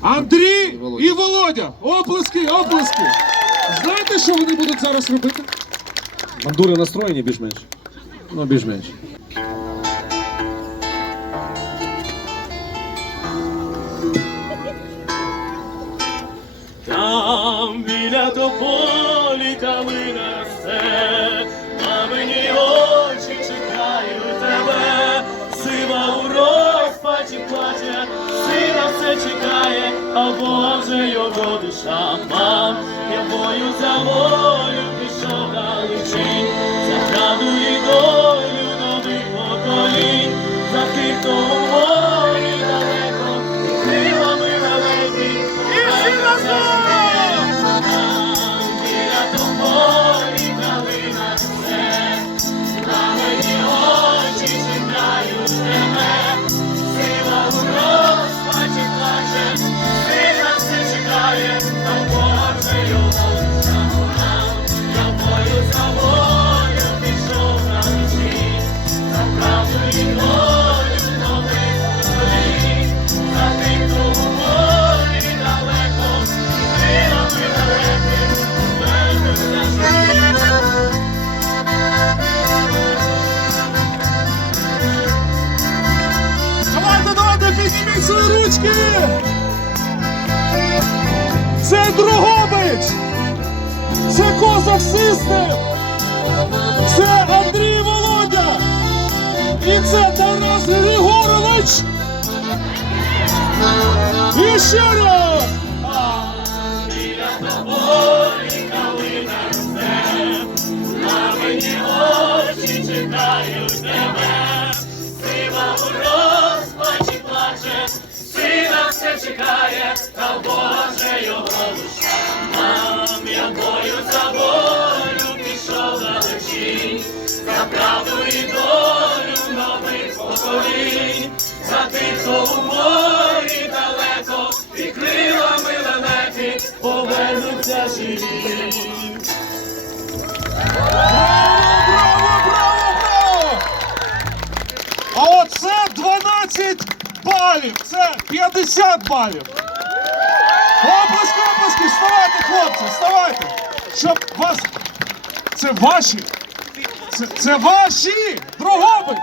Андрій Володя. і Володя. Оплески, оплески. Знаєте, що вони будуть зараз робити? Бандури настроєні більш-менш. Ну, більш-менш. Сина чекає, а Боже вже його душа мав, я бою за волю свої! Це Другобич! Це Козак Систем! Це Андрій Володя! І це Тарас Григорович! І ще раз! На мені очі чекають тебе, сива у розпачі плаче, все чекає, та Боже його душа. Мам, я бою за волю пішов на лечінь, за правду і долю нових поколінь, за тих, хто у морі далеко, і крилами лелеки повернуться живі. Балів! Це 50 балів! Оплески, оплески! Вставайте, хлопці, вставайте! Щоб вас. Це ваші! Це, це ваші! Другобич!